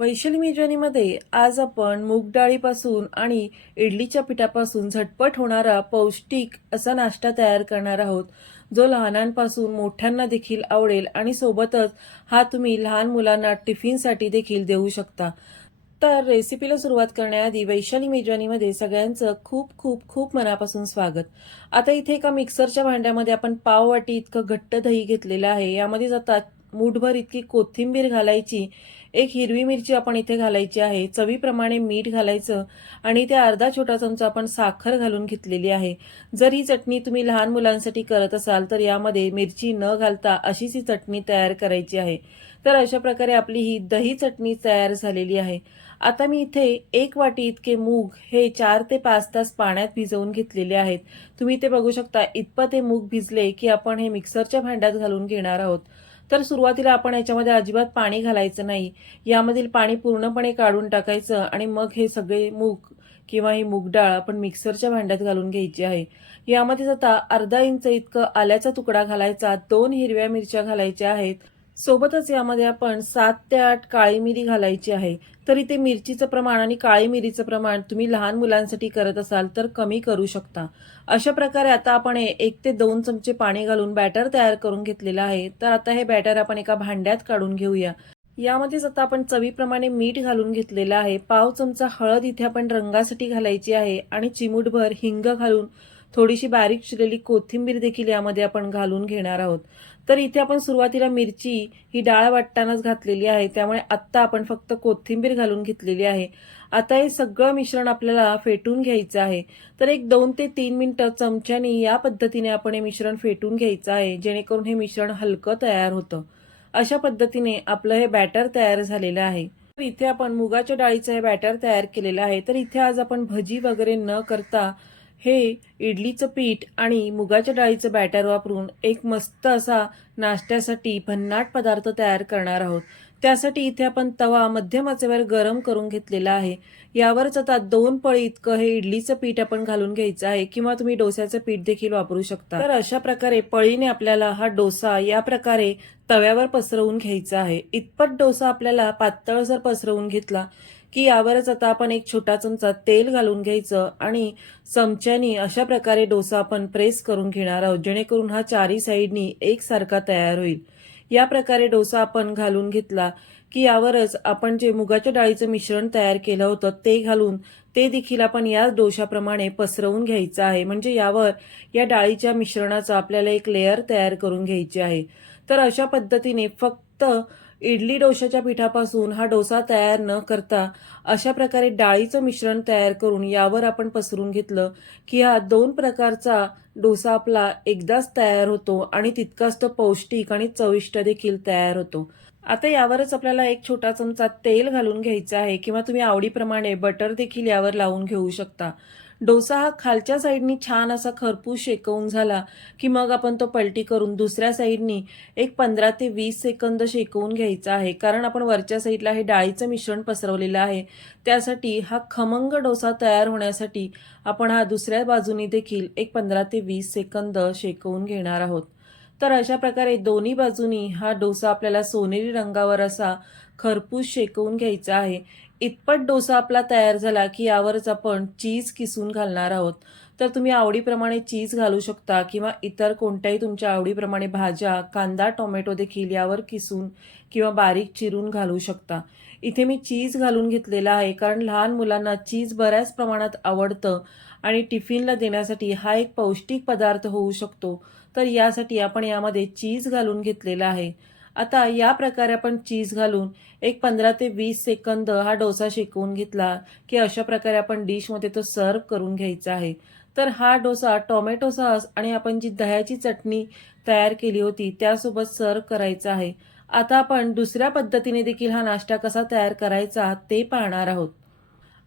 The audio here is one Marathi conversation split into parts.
वैशाली मेजवानीमध्ये आज आपण मूगडाळीपासून आणि इडलीच्या पिठापासून झटपट होणारा पौष्टिक असा नाश्ता तयार करणार आहोत. जो लहानांपासून मोठ्यांना देखील आवडेल आणि सोबतच हा तुम्ही लहान मुलांना टिफिनसाठी देखील देऊ शकता. तर रेसिपीला सुरुवात करण्याआधी वैशाली मेजवानीमध्ये सगळ्यांचं खूप खूप खूप मनापासून स्वागत. आता इथे एका मिक्सरच्या भांड्यामध्ये आपण पाव वाटी इतकं घट्ट दही घेतलेलं आहे. यामध्ये जातात मूठभर इतकी कोथिंबीर घालायची एक हिरवी मिरची आपण इथे घालायची आहे चवीप्रमाणे मीठ घालायचं आणि ते अर्धा छोटा चमचा आपण साखर घालून घेतलेली आहे. जर ही चटणी तुम्ही लहान मुलांसाठी करत असाल तर यामध्ये मिरची न घालता अशीच ही चटणी तयार करायची आहे. तर अशा प्रकारे आपली ही दही चटणी तयार झालेली आहे. आता मी इथे एक वाटी इतके मूग हे चार ते पाच तास पाण्यात भिजवून घेतलेले आहेत. तुम्ही ते बघू शकता इतपत हे मूग भिजले की आपण हे मिक्सरच्या भांड्यात घालून घेणार आहोत. तर सुरुवातीला आपण याच्यामध्ये अजिबात पाणी घालायचं नाही. यामधील पाणी पूर्णपणे काढून टाकायचं आणि मग हे सगळे मूग किंवा ही मूग डाळ आपण मिक्सरच्या भांड्यात घालून घ्यायची आहे. यामध्ये आता अर्धा इंच इतकं आल्याचा तुकडा घालायचा दोन हिरव्या मिरच्या घालायच्या आहेत. सोबतच यामध्ये आपण सात ते आठ काळी मिरी घालायची आहे. तर इथे मिरचीचं प्रमाण आणि काळी मिरीचं प्रमाण तुम्ही लहान मुलांसाठी करत असाल तर कमी करू शकता. अशा प्रकारे आता आपण एक ते दोन चमचे पाणी घालून बॅटर तयार करून घेतलेलं आहे. तर आता हे बॅटर आपण एका भांड्यात काढून घेऊया. यामध्येच आता आपण चवीप्रमाणे मीठ घालून घेतलेलं आहे. पाव चमचा हळद इथे आपण रंगासाठी घालायची आहे आणि चिमूटभर हिंग घालून थोडीशी बारीक चिरलेली कोथिंबीर देखील यामध्ये आपण घालून घेणार आहोत. तर इथे आपण सुरुवातीला मिरची ही डाळ वाटतानाच घातलेली आहे. त्यामुळे आत्ता आपण फक्त कोथिंबीर घालून घेतलेली आहे. आता हे सगळं मिश्रण आपल्याला फेटून घ्यायचं आहे. तर एक दोन ते तीन मिनटं चमच्याने या पद्धतीने आपण हे मिश्रण फेटून घ्यायचं आहे जेणेकरून हे मिश्रण हलकं तयार होतं. अशा पद्धतीने आपलं हे बॅटर तयार झालेलं आहे. तर इथे आपण मुगाच्या डाळीचं हे बॅटर तयार केलेलं आहे. तर इथे आज आपण भजी वगैरे न करता हे इडलीचं पीठ आणि मुगाच्या डाळीचं बॅटर वापरून एक मस्त असा नाश्त्यासाठी भन्नाट पदार्थ तयार करणार आहोत. त्यासाठी इथे आपण तवा मध्यम आचेवर गरम करून घेतलेला आहे. यावरच आता दोन पळी इतकं हे इडलीचं पीठ आपण घालून घ्यायचं आहे किंवा तुम्ही डोस्याचं पीठ देखील वापरू शकता. तर अशा प्रकारे पळीने आपल्याला हा डोसा या प्रकारे तव्यावर पसरवून घ्यायचा आहे. इतपत डोसा आपल्याला पातळ जर पसरवून घेतला की यावरच आता आपण एक छोटा चमचा तेल घालून घ्यायचं आणि चमच्यानी अशा प्रकारे डोसा आपण प्रेस करून घेणार आहोत जेणेकरून हा चारी साईडनी एकसारखा तयार होईल. या प्रकारे डोसा आपण घालून घेतला की यावरच आपण जे मुगाच्या डाळीचं मिश्रण तयार केलं होतं ते घालून ते देखील आपण या डोशाप्रमाणे पसरवून घ्यायचं आहे. म्हणजे यावर या डाळीच्या मिश्रणाचा आपल्याला एक लेअर तयार करून घ्यायची आहे. तर अशा पद्धतीने फक्त इडली डोशाच्या पिठापासून हा डोसा तयार न करता अशा प्रकारे डाळीचं मिश्रण तयार करून यावर आपण पसरून घेतलं की हा दोन प्रकारचा डोसा आपला एकदाच तयार होतो आणि तितकाच तो पौष्टिक आणि चविष्ट देखील तयार होतो. आता यावरच आपल्याला एक छोटा चमचा तेल घालून घ्यायचा आहे किंवा तुम्ही आवडीप्रमाणे बटर देखील यावर लावून घेऊ शकता. डोसा हा खालच्या साईडनी छान असा खरपूस शेकवून झाला की मग आपण तो पलटी करून दुसऱ्या साईडनी एक पंधरा ते वीस सेकंद शेकवून घ्यायचा आहे. कारण आपण वरच्या साईडला हे डाळीचं मिश्रण पसरवलेलं आहे. त्यासाठी हा खमंग डोसा तयार होण्यासाठी आपण हा दुसऱ्या बाजूनी देखील एक पंधरा ते वीस सेकंद शेकवून घेणार आहोत. तर अशा प्रकारे दोन्ही बाजूनी हा डोसा आपल्याला सोनेरी रंगावर असा खरपूस शेकवून घ्यायचा आहे. इतपत डोसा आपला तयार झाला की यावरच आपण चीज किसून घालणार आहोत. तर तुम्ही आवडीप्रमाणे चीज घालू शकता किंवा इतर कोणत्याही तुमच्या आवडीप्रमाणे भाज्या कांदा टोमॅटो देखील यावर किसून किंवा बारीक चिरून घालू शकता. इथे मी चीज घालून घेतलेला आहे कारण लहान मुलांना चीज बऱ्याच प्रमाणात आवडतं आणि टिफिनला देण्यासाठी हा एक पौष्टिक पदार्थ होऊ शकतो. तर यासाठी आपण यामध्ये चीज घालून घेतलेला आहे. आता या प्रकारे आपण चीज घालून एक पंधरा ते वीस सेकंद हा डोसा शिकवून घेतला की अशा प्रकारे आपण डिशमध्ये तो सर्व करून घ्यायचा आहे. तर हा डोसा टोमॅटो सॉस आणि आपण जी दह्याची चटणी तयार केली होती त्यासोबत सर्व करायचा आहे. आता आपण दुसऱ्या पद्धतीने देखील हा नाश्ता कसा तयार करायचा ते पाहणार आहोत.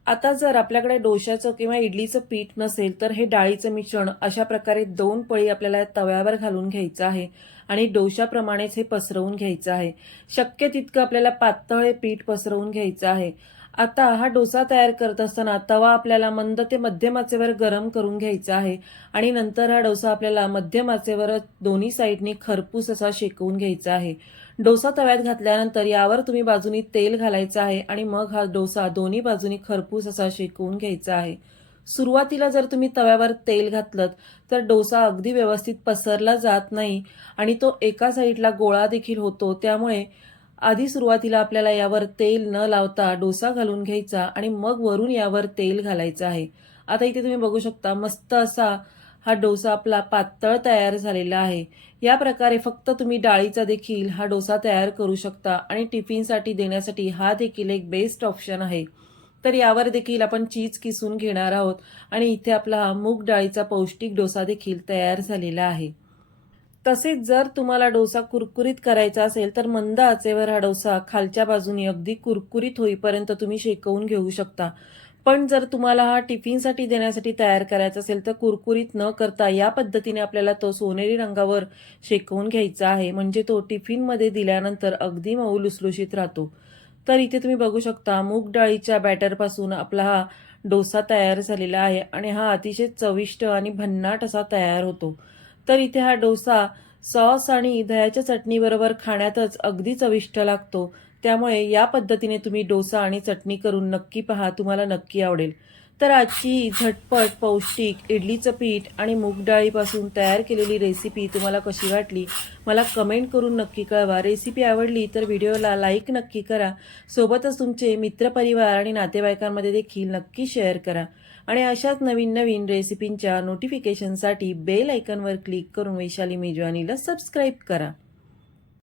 आता जर आपल्याकडे डोशाचं किंवा इडलीचं पीठ नसेल तर हे डाळीचं मिश्रण अशा प्रकारे दोन पळी आपल्याला तव्यावर घालून घ्यायचं आहे. आणि डोशाप्रमाणेच हे पसरवून घ्यायचं आहे. शक्य तितकं आपल्याला पातळ हे पीठ पसरवून घ्यायचं आहे. आता हा डोसा तयार करत असताना तवा आपल्याला मंद ते मध्यम आचेवर गरम करून घ्यायचा आहे आणि नंतर हा डोसा आपल्याला मध्यम आचेवर दोन्ही साईडनी खरपूस असा शेकवून घ्यायचा आहे. डोसा तव्यात घातल्यानंतर यावर तुम्ही बाजूनी तेल घालायचं आहे आणि मग हा डोसा दोन्ही बाजूनी खरपूस असा शेकवून घ्यायचा आहे. सुरुवातीला जर तुम्ही तव्यावर तेल घातलं तर डोसा अगदी व्यवस्थित पसरला जात नाही आणि तो एका साईडला गोळा देखील होतो. त्यामुळे आधी सुरुवातीला आपल्याला यावर तेल न लावता डोसा घालून घ्यायचा आणि मग वरून यावर तेल घालायचं आहे. आता इथे तुम्ही बघू शकता मस्त असा हा डोसा आपला पातळ तयार झालेला आहे. या प्रकारे फक्त तुम्ही डाळीचा देखील हा डोसा तयार करू शकता आणि टिफिनसाठी देण्यासाठी हा देखील एक बेस्ट ऑप्शन आहे. तर यावर देखील आपण चीज किसून घेणार आहोत. आणि इथे आपला हा मूग डाळीचा पौष्टिक डोसा देखील तयार झालेला आहे. तसेच जर तुम्हाला डोसा कुरकुरीत करायचा असेल तर मंद आचेवर हा डोसा खालच्या बाजूने अगदी कुरकुरीत होईपर्यंत तुम्ही शेकवून घेऊ शकता. पण जर तुम्हाला हा टिफिनसाठी देण्यासाठी तयार करायचा असेल तर कुरकुरीत न करता या पद्धतीने आपल्याला तो सोनेरी रंगावर शेकवून घ्यायचा आहे. म्हणजे तो टिफिनमध्ये दिल्यानंतर अगदी मऊ लुसलुशीत राहतो. तर इथे तुम्ही बघू शकता मूग डाळीच्या बॅटरपासून आपला हा डोसा तयार झालेला आहे आणि हा अतिशय चविष्ट आणि भन्नाट असा तयार होतो. तर इथे हा डोसा सॉस आणि दह्याच्या चटणीबरोबर खाण्यातच अगदी चविष्ट लागतो. त्यामुळे या पद्धतीने तुम्ही डोसा आणि चटणी करून नक्की पहा तुम्हाला नक्की आवडेल. तर आजची झटपट पौष्टिक इडलीचं पीठ आणि मूगडाळीपासून तयार केलेली रेसिपी तुम्हाला कशी वाटली? मला कमेंट करून नक्की कळवा. रेसिपी आवडली तर व्हिडिओला लाईक नक्की करा. सोबतच तुमचे मित्रपरिवार आणि नातेवाईकांमध्ये देखील नक्की शेअर करा. आणि अशाच नवीन नवीन रेसिपींच्या नोटिफिकेशनसाठी बेल आयकनवर क्लिक करून वैशाली मेजवानीला सबस्क्राईब करा.